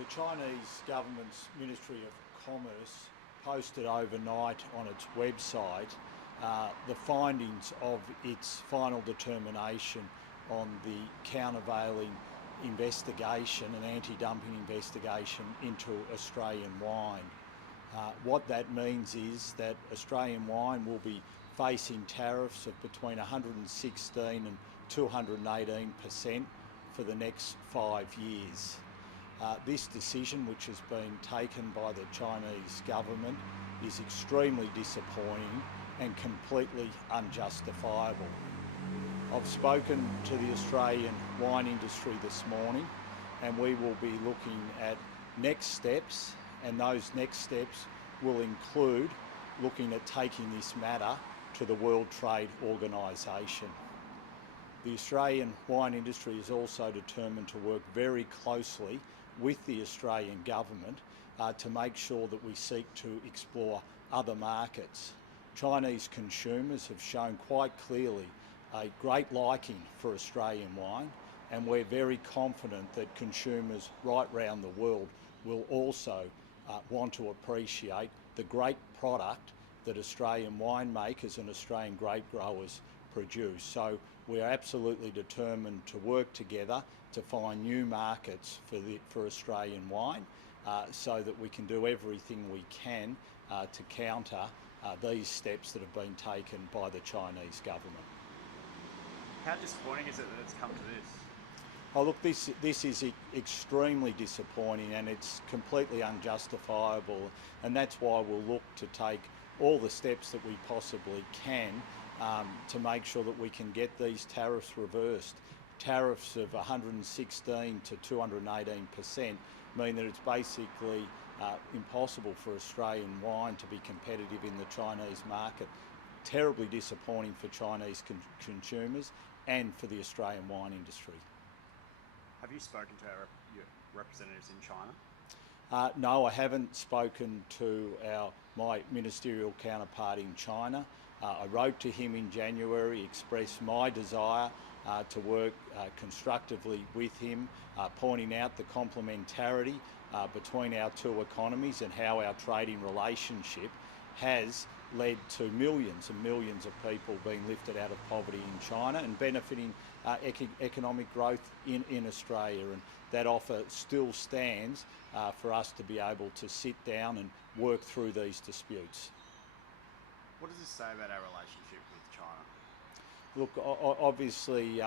The Chinese government's Ministry of Commerce posted overnight on its website the findings of its final determination on the countervailing investigation, an anti-dumping investigation into Australian wine. What that means is that Australian wine will be facing tariffs of between 116 and 218% for the next 5 years. This decision, which has been taken by the Chinese government, is extremely disappointing and completely unjustifiable. I've spoken to the Australian wine industry this morning, and we will be looking at next steps, and those next steps will include looking at taking this matter to the World Trade Organisation. The Australian wine industry is also determined to work very closely with the Australian government to make sure that we seek to explore other markets. Chinese consumers have shown quite clearly a great liking for Australian wine, and we're very confident that consumers right round the world will also want to appreciate the great product that Australian winemakers and Australian grape growers produce. So we're absolutely determined to work together to find new markets for Australian wine so that we can do everything we can to counter these steps that have been taken by the Chinese government. How disappointing is it that it's come to this? Oh look, this is extremely disappointing, and it's completely unjustifiable, and that's why we'll look to take all the steps that we possibly can to make sure that we can get these tariffs reversed. Tariffs of 116 to 218% mean that it's basically impossible for Australian wine to be competitive in the Chinese market. Terribly disappointing for Chinese consumers and for the Australian wine industry. Have you spoken to your representatives in China? No, I haven't spoken to my ministerial counterpart in China. I wrote to him in January, expressed my desire to work constructively with him, pointing out the complementarity between our two economies and how our trading relationship has led to millions and millions of people being lifted out of poverty in China and benefiting economic growth in Australia. And that offer still stands for us to be able to sit down and work through these disputes. What does this say about our relationship with China? Look, obviously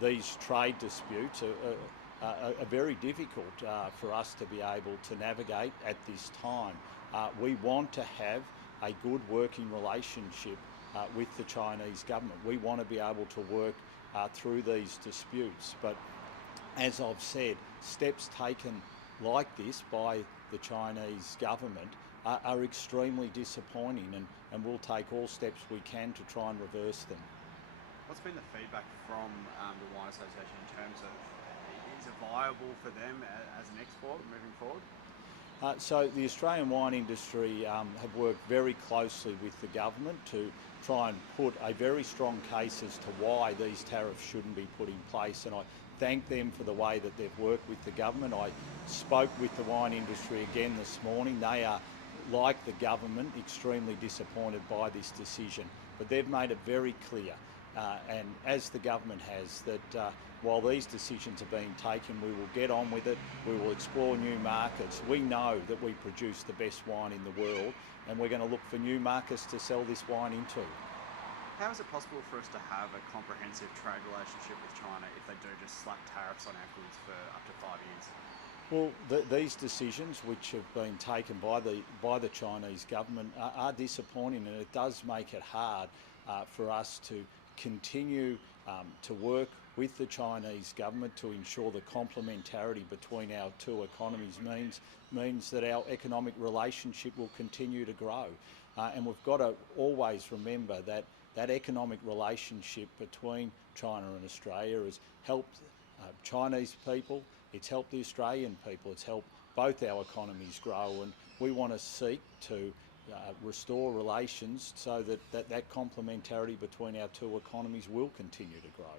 these trade disputes are very difficult for us to be able to navigate at this time. We want to have a good working relationship with the Chinese government. We want to be able to work through these disputes, but as I've said, steps taken like this by the Chinese government are extremely disappointing, and we'll take all steps we can to try and reverse them. What's been the feedback from the Wine Association in terms of, is it viable for them as an export moving forward? So the Australian wine industry have worked very closely with the government to try and put a very strong case as to why these tariffs shouldn't be put in place, and I thank them for the way that they've worked with the government. I spoke with the wine industry again this morning. They are, like the government, extremely disappointed by this decision, but they've made it very clear, and as the government has, that while these decisions are being taken, we will get on with it. We will explore new markets. We know that we produce the best wine in the world, and we're going to look for new markets to sell this wine into. How is it possible for us to have a comprehensive trade relationship with China if they do just slap tariffs on our goods for up to 5 years? Well, these decisions, which have been taken by the Chinese government, are disappointing, and it does make it hard for us to continue to work with the Chinese government to ensure the complementarity between our two economies means that our economic relationship will continue to grow. And we've got to always remember that economic relationship between China and Australia has helped Chinese people, it's helped the Australian people, it's helped both our economies grow, and we want to seek to restore relations so that complementarity between our two economies will continue to grow.